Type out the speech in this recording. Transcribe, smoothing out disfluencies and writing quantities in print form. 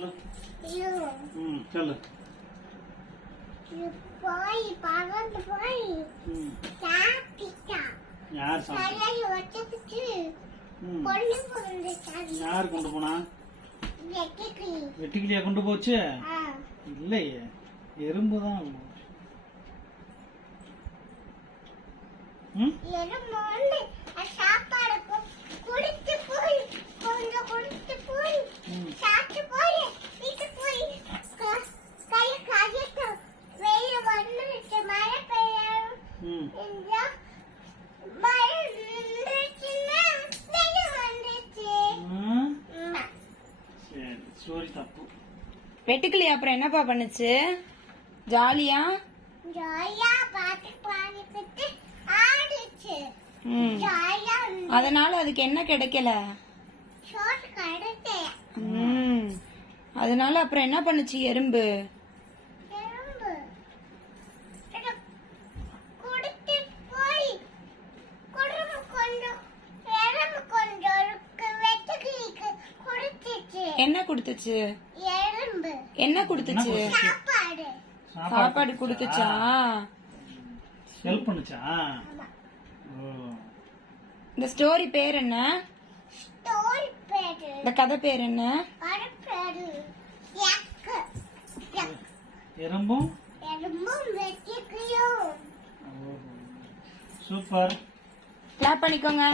சொல்லு. சொல்லு. போய் பறந்து போய் சாப்பிட்டா. யார் சாப்பிட்டா? யார் கொண்டு போனா? வெட்டுக்கிளியா கொண்டு போச்சு? இல்லையே, எறும்பு தான். சாப்பாடு குடிச்சு போய் கொஞ்சம் குடிச்சு போய் சாப்பிட்டு போய் வீட்டுக்கு போய் கை கழித்து வெயில் வந்துருச்சு. மழை பெய்யும். மழை நின்றுச்சுன்னா வெயில் வந்துருச்சு. சரி, ஸ்டோரி தப்பு. வெட்டுக்கிளி அப்புறம் என்னப்பா பண்ணுச்சு? ஜாலியா ஜாலியா பாட்டு பாடிக்கிட்டு ஆடிச்சு. ஜாலியா அதனால அதுக்கு என்ன கிடைக்கல? ஷார்ட் கிடைச்சேன். அதனால அப்புறம் என்ன பண்ணுச்சு எறும்பு? எறும்பு குடிச்சு போய் குடும்பம் கொஞ்சம் எறும்பு கொஞ்சம் வெட்டுக்கிளிக்கு குடிச்சிச்சு. என்ன கொடுத்துச்சு? எறும்பு என்ன கொடுத்துச்சு? சாப்பாடு. சாப்பாடு கொடுத்துச்சா? ஹெல்ப் பண்ணுச்சா? இந்த ஸ்டோரி பேர் என்ன? ஸ்டோரி பேரு. இந்த கதை பேர் என்ன? பேரு எறும்பும் எறும்பும் வெட்டுக்கிளியும். சூப்பர். கிளாப் பண்ணிக்கோங்க.